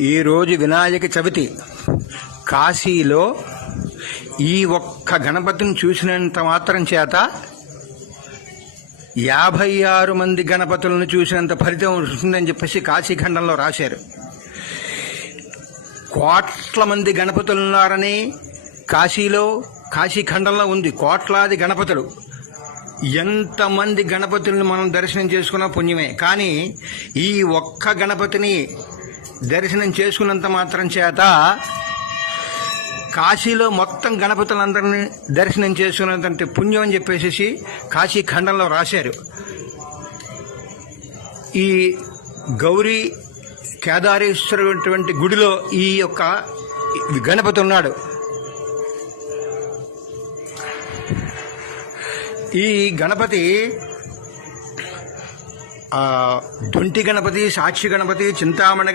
ఈరోజు వినాయక చవితి. కాశీలో ఈ ఒక్క గణపతిని చూసినంత మాత్రం చేత 56 మంది గణపతులను చూసినంత ఫలితం వస్తుందని చెప్పేసి కాశీఖండంలో రాశారు. కోట్ల మంది గణపతులున్నారని కాశీలో కాశీఖండంలో ఉంది. కోట్లాది గణపతులు. ఎంతమంది గణపతులను మనం దర్శనం చేసుకున్న పుణ్యమే. కానీ ఈ ఒక్క గణపతిని దర్శనం చేసుకున్నంత మాత్రం చేత కాశీలో మొత్తం గణపతులందరినీ దర్శనం చేసుకున్నంత పుణ్యం అని చెప్పేసి కాశీఖండంలో రాశారు. ఈ గౌరీ కేదారేశ్వరుటువంటి గుడిలో ఈ యొక్క గణపతి ఉన్నాడు. ఈ గణపతి దొంటి గణపతి, సాక్షి గణపతి, చింతామణి